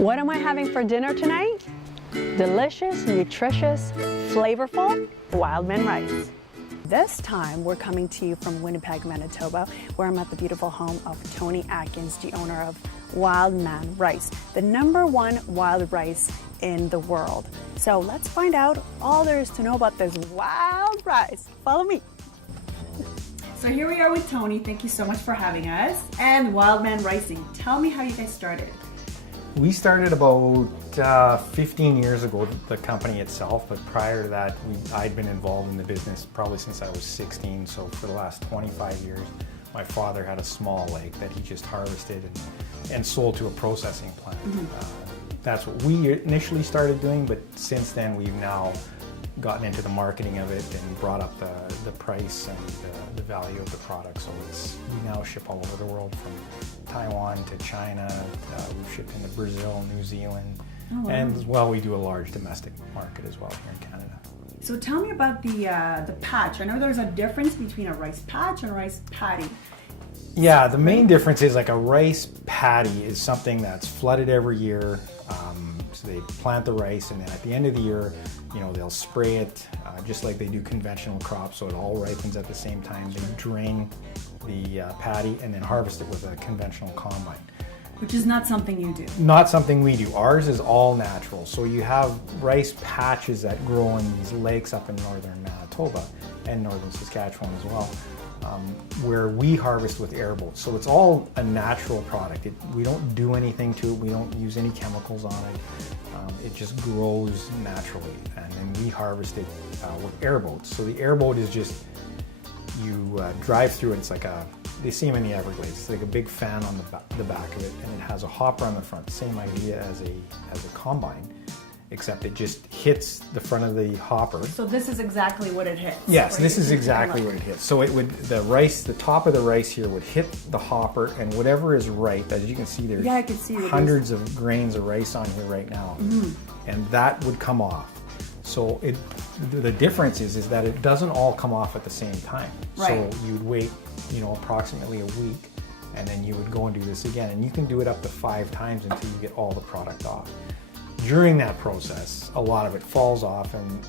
What am I having for dinner tonight? Delicious, nutritious, flavorful WildMan rice. This time we're coming to you from Winnipeg, Manitoba, where I'm at the beautiful home of Tony Atkins, the owner of WildMan Rice, the #1 wild rice in the world. So let's find out all there is to know about this wild rice. Follow me. So here we are with Tony. Thank you so much for having us. And WildMan Ricing. Tell me how you guys started. We started about 15 years ago, the company itself, but prior to that, I'd been involved in the business probably since I was 16, so for the last 25 years, my father had a small lake that he just harvested and sold to a processing plant. That's what we initially started doing, but since then we've now gotten into the marketing of it and brought up the price and the value of the product. So we now ship all over the world, from Taiwan to China. We've shipped into Brazil, New Zealand, and as well we do a large domestic market as well here in Canada. So tell me about the patch. I know there's a difference between a rice patch and a rice patty. Yeah, the main difference is like a rice patty is something that's flooded every year. So they plant the rice, and then at the end of the year, they'll spray it just like they do conventional crops, so it all ripens at the same time. They drain the patty and then harvest it with a conventional combine. Which is not something you do. Not something we do. Ours is all natural. So you have rice patches that grow in these lakes up in northern Manitoba and northern Saskatchewan as well, where we harvest with airboats. So it's all a natural product. We don't do anything to it. We don't use any chemicals on it. It just grows naturally, and then we harvest it with airboats. So the airboat is just, you drive through it. It's like they see them in the Everglades. It's like a big fan on the back of it, and it has a hopper on the front. Same idea as a combine, except it just hits the front of the hopper. So this is exactly what it hits. Yes, this is exactly what it hits. So it would, the top of the rice here would hit the hopper, and whatever is ripe, as you can see, there's I can see hundreds of grains of rice on here right now, and that would come off. So the difference is that it doesn't all come off at the same time. Right. So you'd wait, approximately a week, and then you would go and do this again, and you can do it up to 5 times until you get all the product off. During that process, a lot of it falls off and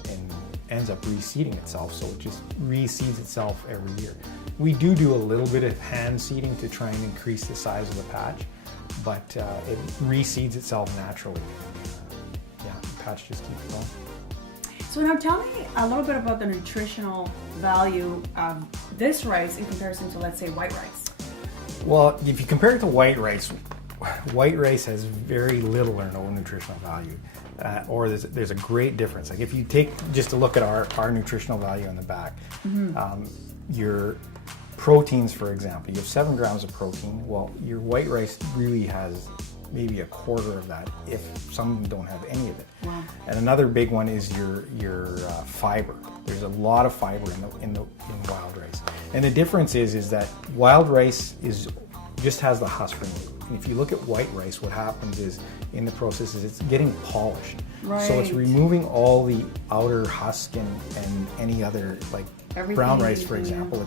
ends up reseeding itself, so it just reseeds itself every year. We do a little bit of hand seeding to try and increase the size of the patch, but it reseeds itself naturally. The patch just keeps going. So now tell me a little bit about the nutritional value of this rice in comparison to, let's say, white rice. Well, if you compare it to white rice has very little or no nutritional value, or there's a great difference. Like if you take just a look at our nutritional value on the back, your proteins, for example, you have 7 grams of protein. Well, your white rice really has maybe a quarter of that, if some of them don't have any of it. Wow. And another big one is your fiber. There's a lot of fiber in wild rice, and the difference is that wild rice just has the husk removed. If you look at white rice, what happens is in the process is it's getting polished. Right. So it's removing all the outer husk and any other, like everything, brown rice, for example.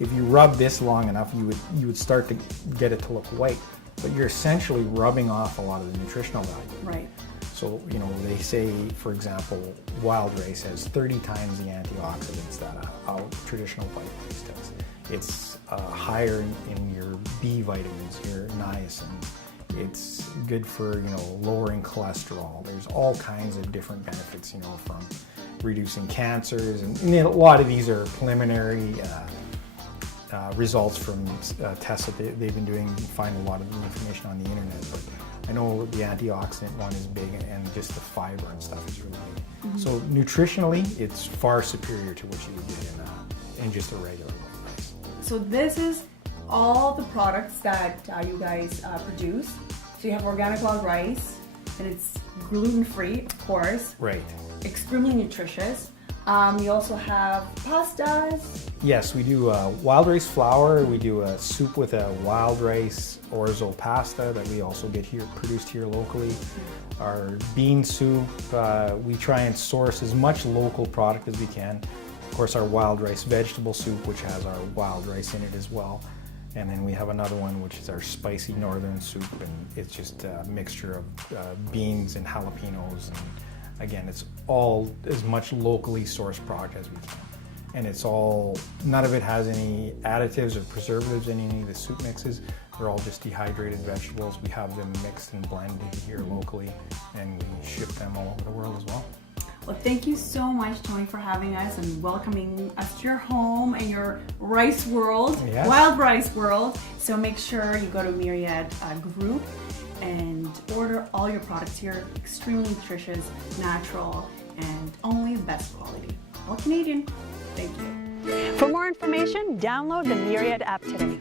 If you rub this long enough, you would start to get it to look white, but you're essentially rubbing off a lot of the nutritional value. Right. So they say, for example, wild rice has 30 times the antioxidants that a traditional white rice does. It's higher in your B vitamins, your niacin. It's good for lowering cholesterol. There's all kinds of different benefits, from reducing cancers, and a lot of these are preliminary results from tests that they've been doing. You can find a lot of the information on the internet, but I know the antioxidant one is big, and just the fiber and stuff is really big. So nutritionally, it's far superior to what you would get in just a regular white rice. So this is all the products that you guys produce. So you have organic wild rice, and it's gluten-free, of course. Right. Extremely nutritious. You also have pastas. Yes, we do wild rice flour. We do a soup with a wild rice orzo pasta that we also get produced here locally. Our bean soup, we try and source as much local product as we can. Of course, our wild rice vegetable soup, which has our wild rice in it as well. And then we have another one, which is our spicy northern soup, and it's just a mixture of beans and jalapenos. And again, it's all as much locally sourced product as we can. And it's all, none of it has any additives or preservatives in any of the soup mixes. They're all just dehydrated vegetables. We have them mixed and blended here locally, and we ship them all over the world as well. Well, thank you so much, Tony, for having us and welcoming us to your home and your rice world, Yes. wild rice world. So make sure you go to Myriad Group and order all your products here. Extremely nutritious, natural, and only the best quality. All Canadian. Thank you. For more information, download the Myriad app today.